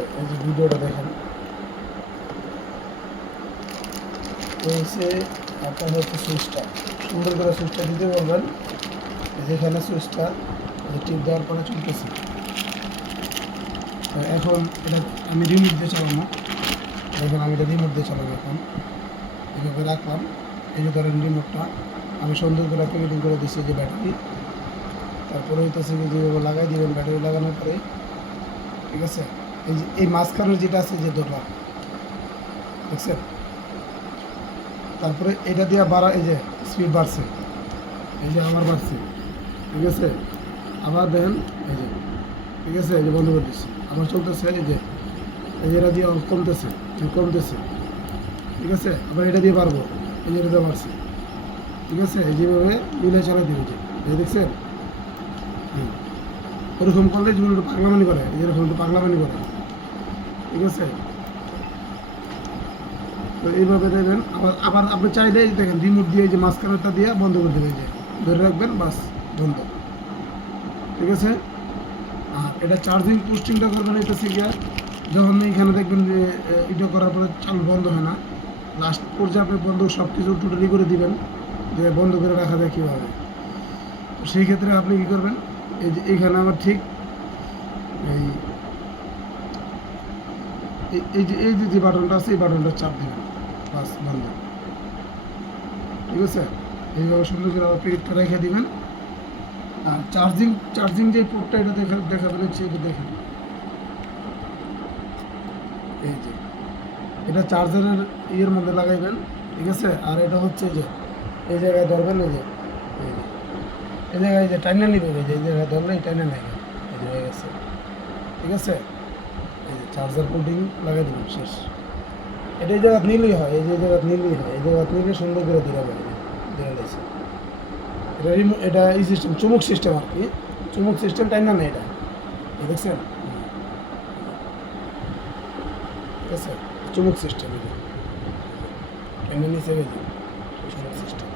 এই যে ভিডিওটা দেখেন, হচ্ছে আপনার হচ্ছে সুইচটা সুন্দর করে সুইচটা দিতে বলবেন। যেখানে সুইচটা টিপ দেওয়ার পরে চলতেছে। এখন এটা আমি রিমোট দিয়ে চালাবো, দেখুন আমি এটা রিমোট দিয়ে চালাবো। এখন এইভাবে রাখলাম, এই যে ধরেন রিমোটটা আমি সুন্দর করে প্যাকেটিং করে দিচ্ছি যে ব্যাটারি, তারপরে হইতেছে কি যেভাবে লাগাই দিবেন ব্যাটারি লাগানোর পরে, ঠিক আছে। এই যে এই মাঝখানের যেটা আছে যে দুটো দেখছেন, তারপরে এটা দিয়ে বাড়া, এই যে স্পিড বাড়ছে, এই যে আবার বাড়ছে, ঠিক আছে। আবার দেখেন এই যে, ঠিক আছে, এই যে বন্ধ করে দিচ্ছি, আবার চলতেছে, এই যে এটা দিয়ে কমতেছে, কমতেছে, ঠিক আছে। আবার এটা দিয়ে পারবো, এই যে এটা দিয়ে বাড়ছে, ঠিক আছে। এই যেভাবে মিলে চালাই দিবে, যে এই দেখছেন, ওরকম করলে যেগুলো একটু পাগলামানি করে, এরকম একটু পাগলামানি করে, ঠিক আছে। তো এইভাবে দেবেন। আবার আবার আপনি চাইলে দেখেন রিমোট দিয়ে যে মাঝখানেরটা দিয়ে বন্ধ করে দেবেন, যে ধরে রাখবেন, বাস বন্ধ, ঠিক আছে। আর এটা চার্জিং পোস্টিংটা করবেন, এটা শিখে যখন এইখানে দেখবেন যে এটা করার পরে চালু বন্ধ হয় না, লাস্ট পর্যায়ে আপনি বন্ধ সব কিছু টোটালি করে দিবেন, যে বন্ধ করে রাখা যায় কীভাবে। তো সেই ক্ষেত্রে আপনি কী করবেন, এই যে এইখানে আবার ঠিক এই যে বাটনটা আছে, এই বাটনটা চাপ দেবেন, বাস বন্ধ, ঠিক আছে। এইভাবে সুন্দর করে আবার প্লেটটা রেখে দিবেন। আর চার্জিং যে পোর্টটা এটা দেখা যাচ্ছে, এটা দেখেন, এই যে এটা চার্জারের ইয়ের মধ্যে লাগাইবেন, ঠিক আছে। আর এটা হচ্ছে যে এই জায়গায় ধরবেন, এই যে এই জায়গায় যে টাইনা নিবেন, এই যে এই জায়গায় ধরলে এই টাইনা নেবে, এই যে হয়ে গেছে, ঠিক আছে। এই যে চার্জার পোর্টিং লাগাই দেবেন, শেষ। এটা এই জায়গা নিলেই হয়, এই যে জায়গা নিলেই হয়, এই জায়গা নিলে সুন্দর করে দিতে হবে, দিয়ে দিয়েছে। এটা এই সিস্টেম চুমুক সিস্টেম আর কি, চুমুক সিস্টেম টাইনা নেই এটা, এই দেখছেন, ঠিক আছে। চুমুক সিস্টেম, এটা টাইনা নিচে চুমুক সিস্টেম।